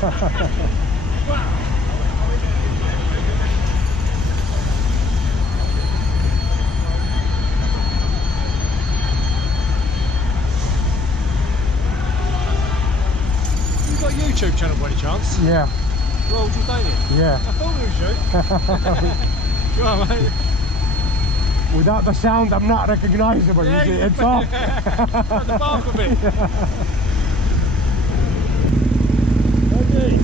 Got a YouTube channel by any chance? Yeah. Roll Jordanian? Yeah. I thought it was you. Come on, mate. Without the sound, I'm not recognisable. Yeah, you see, it's off. At the bark of it. Okay.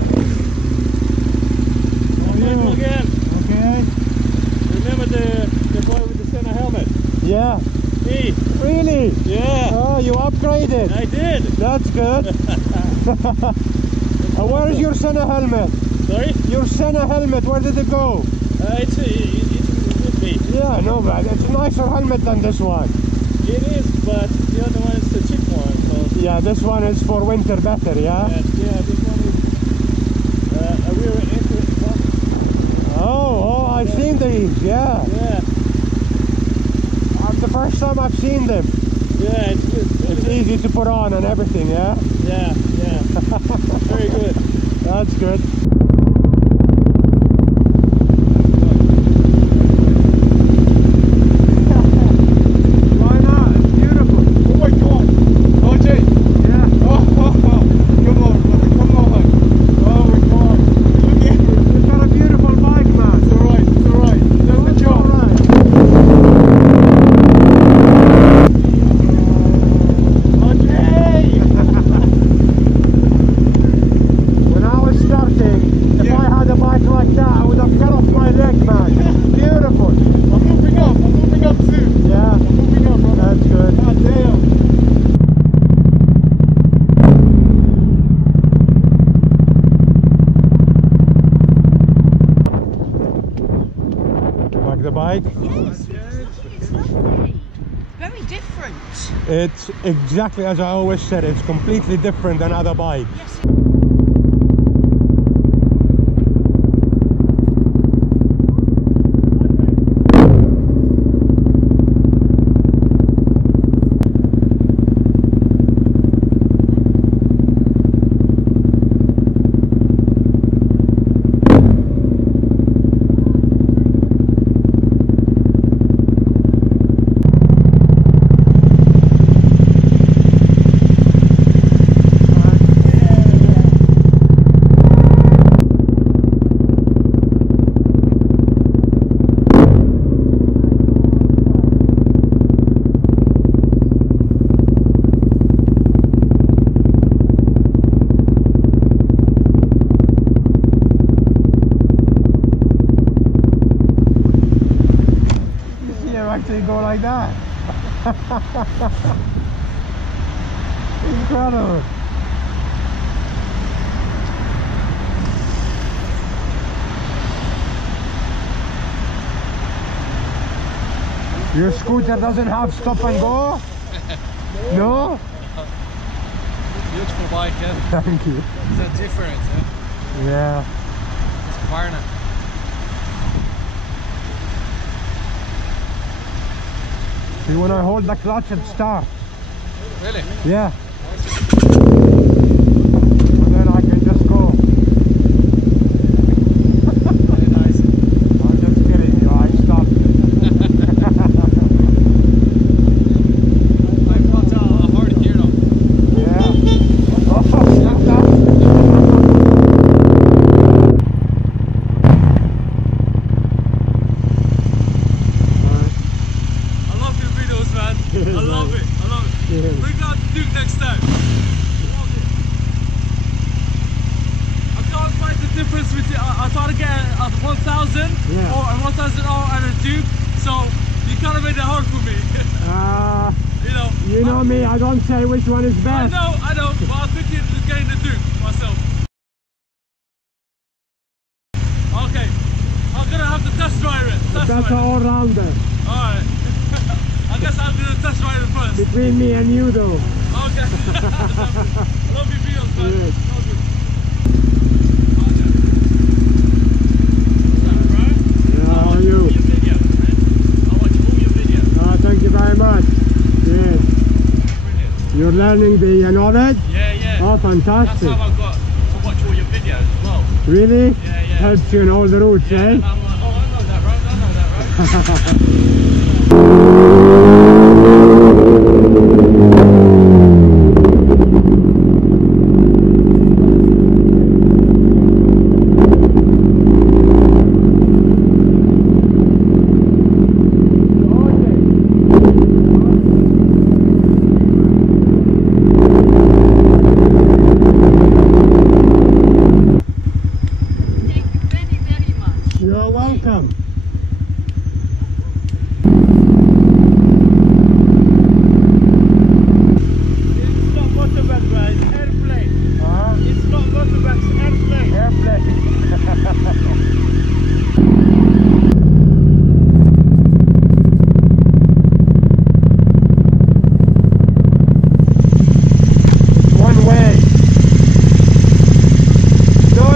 Again. Okay. Remember the boy with the center helmet? Yeah. Me. Really? Yeah. Oh, you upgraded. I did. That's good. Where is your center helmet? Sorry? Your center helmet, where did it go? It's with me. Yeah, no, man. It's a nicer helmet than this one. It is, but the other one is the cheap one. So. Yeah, this one is for winter better, yeah? Yeah, this one is a rear entry one. Oh, I've seen these, yeah. Yeah. The first time I've seen them. Yeah, it's good. It's easy to put on and everything, yeah? Yeah. Very good. That's good. Why not? It's beautiful. Oh my god. Oh, Jay. Yeah. Come on, brother. Come on. Oh my god. Look at it. You've got a beautiful bike, man. It's alright. That's the job. Alright. Okay. When I was starting, if I had a bike like that, I would have cut off my leg, man. Beautiful. I'm moving up too. Yeah. I'm moving up, brother. That's good. God damn. Like the bike? Yes, it's lovely. Very different. It's exactly as I always said, it's completely different than other bikes. Yes. Actually go like that. Incredible. Your scooter doesn't have stop and go? No? Beautiful bike, yeah. Thank you. It's a difference, yeah. Yeah. It's Varna. See, when I hold the clutch, it starts. Really? Yeah. And then I can just go. Very nice. I'm just kidding you, I stopped. I got a hard gear now. Yeah. Oh, shut up. I love your videos, man. I love it. Yeah. Bring out the Duke next time. I can't find the difference between. I thought to get a 1000 Yeah. or a 1000R and a Duke, so you kind of made it hard for me. You know me, I don't say which one is best. I know, but I was thinking of getting the Duke myself. Okay, I'm gonna have to test drive it. That's an all-rounder. Alright. I guess I'm gonna test ride it first. Between me and you though. Okay. Love your videos, man. Yes. Love you. Yeah, how are you? All your videos, man. I watch all your videos. Thank you very much. Yes. Brilliant. You're learning the knowledge? Yeah. Oh, fantastic. That's how I got to watch all your videos. Really? Yeah. Helps you in all the routes, Yeah, eh? and I'm like, oh, I know that road, I know that road. You're welcome. It's not motorbike, bro, it's airplane. Huh? It's not motorbike, it's airplane. Airplane. One way. No,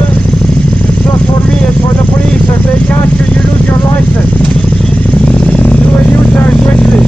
it's not for me, it's for the police. If they catch you, you lose your license. Do a U-turn quickly.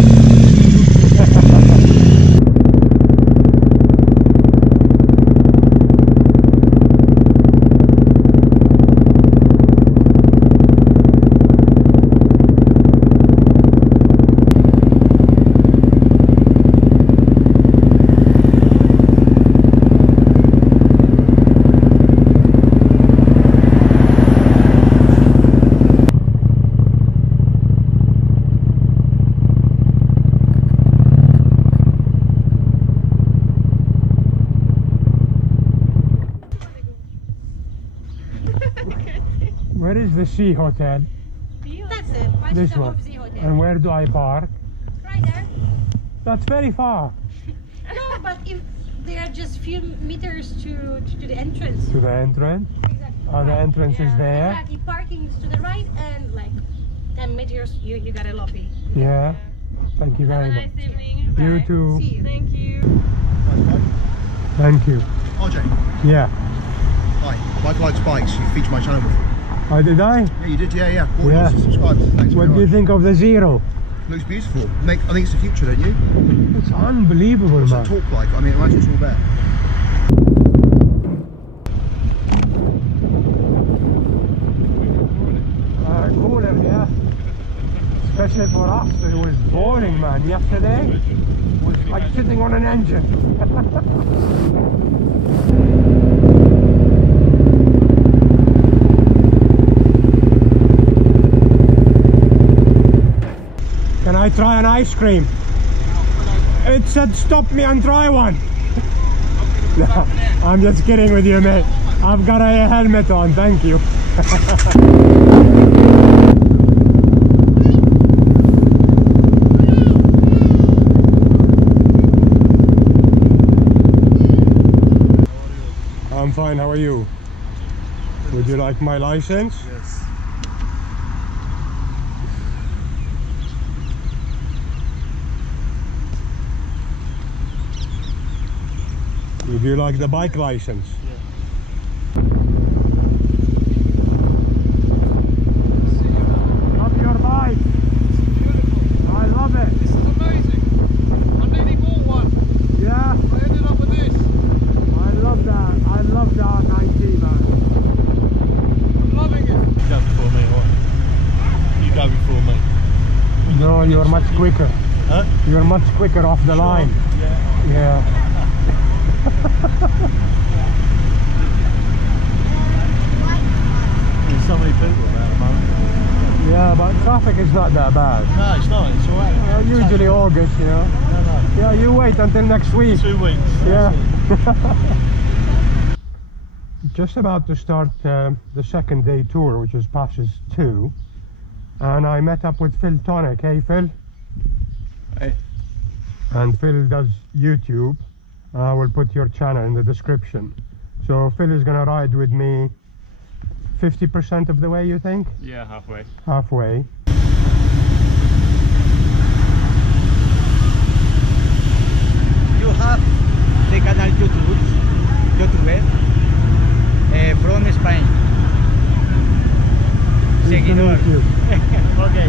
Where is the Sea Hotel? That's it. Right This to the one. Hofsee Hotel. And where do I park? Right there. That's very far. No, but if they are just few meters to the entrance. To the entrance? Exactly. Oh, the entrance is there? Exactly. Parking is to the right and like 10 meters you got a lobby. Yeah. Thank you very much. You too. See you. Thank you. Thank you. RJ, Yeah. hi. Mike likes bikes. You featured my channel before. Oh, did I? Yeah, you did. Yeah. Yeah. Subscribe. Thanks What very do you much. think of the Zero? Looks beautiful. I think it's the future, don't you? It's unbelievable, What's man. it talk like? I mean, imagine it's all there. Cooler, yeah. Especially for us, it was boring, man. Yesterday it was like sitting on an engine. Can I try an ice cream? It said stop me and try one. No, I'm just kidding with you, mate. I've got a helmet on, thank you. I'm fine, how are you? Would you like my license? Yes. Would you like the bike license? Love your bike. I love it. This is amazing. I nearly bought one. Yeah, I ended up with this. I love that. I love the R90, man. I'm loving it. You go before me, what? You go before me. No, you're much quicker. Huh? You're much quicker off the line. Yeah. Yeah. There's so many people at the moment. Yeah, but traffic is not that bad. No, it's not. It's alright. Usually August, you know. No. Yeah, you wait until next week. 2 weeks. Yeah. Just about to start the second day tour, which is passes 2, and I met up with Phil Tonic. Hey Phil. Hey. And Phil does YouTube. I will put your channel in the description. So Phil is gonna ride with me 50% of the way, you think? Yeah, halfway. Halfway. You have the canal YouTube from Spain. Nice to Seguidor. meet you. Okay.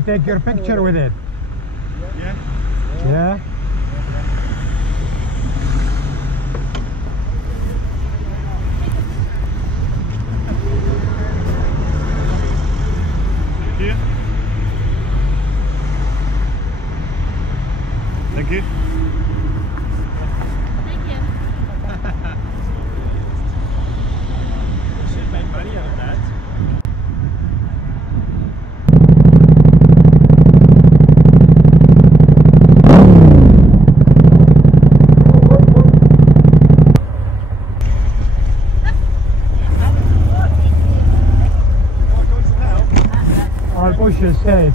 to take your picture with it. Yeah. Yeah? Thank you. Thank you. Thank you. Should make money out of that. I'll push you, stay.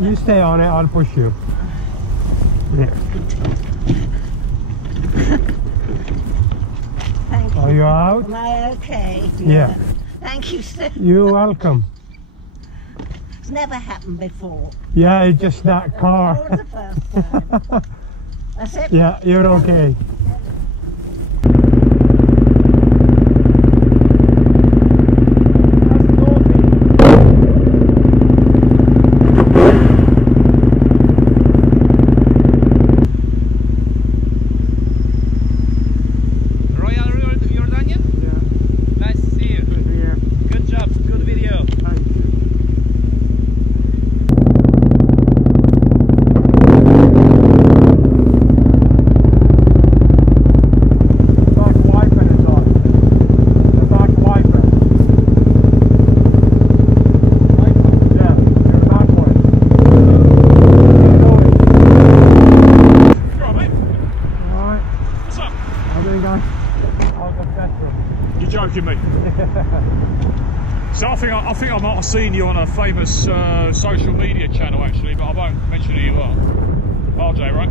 You stay on it, I'll push you. Yeah. Thank you. Are you out? Am I okay? Yeah. Thank you, sir. You're welcome. It's never happened before. Yeah, it's just that It car. was the first time. That's it. Yeah, you're okay. Royal Jordanian? Yeah. Nice to see you. Yeah. Good job. Good video. Back wiper is on. The back wiper. Yeah, your back one. Keep going. Right, mate. Alright, What's up? how do you guys? Out of petrol. You're joking me. So I think I might have seen you on a famous social media channel actually, but I won't mention who you are. RJ, right?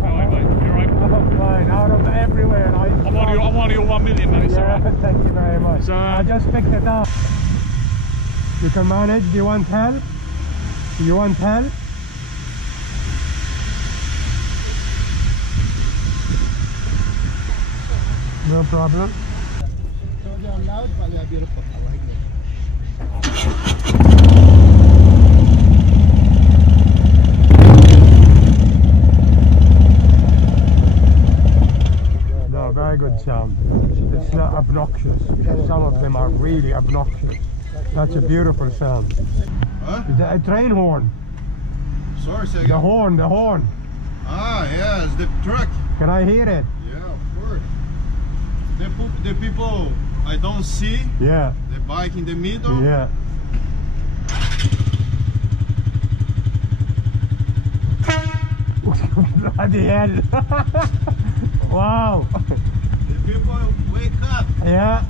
How are you, mate? You right? I'm fine, out of everywhere. I'm one of your 1 million, mate. So, Yeah, thank you very much. So, I just picked it up. You can manage. Do you want help? Do you want help? No problem. loud, but they're beautiful. I like them. No, very good sound. It's not obnoxious. Some of them are really obnoxious. That's a beautiful sound. Huh? Is that a train horn? Sorry, say The again. horn, the horn. Ah, yeah, it's the truck. Can I hear it? Yeah, of course. The people I don't see, Yeah, the bike in the middle. yeah. Bloody hell. Wow. The people wake up. Yeah.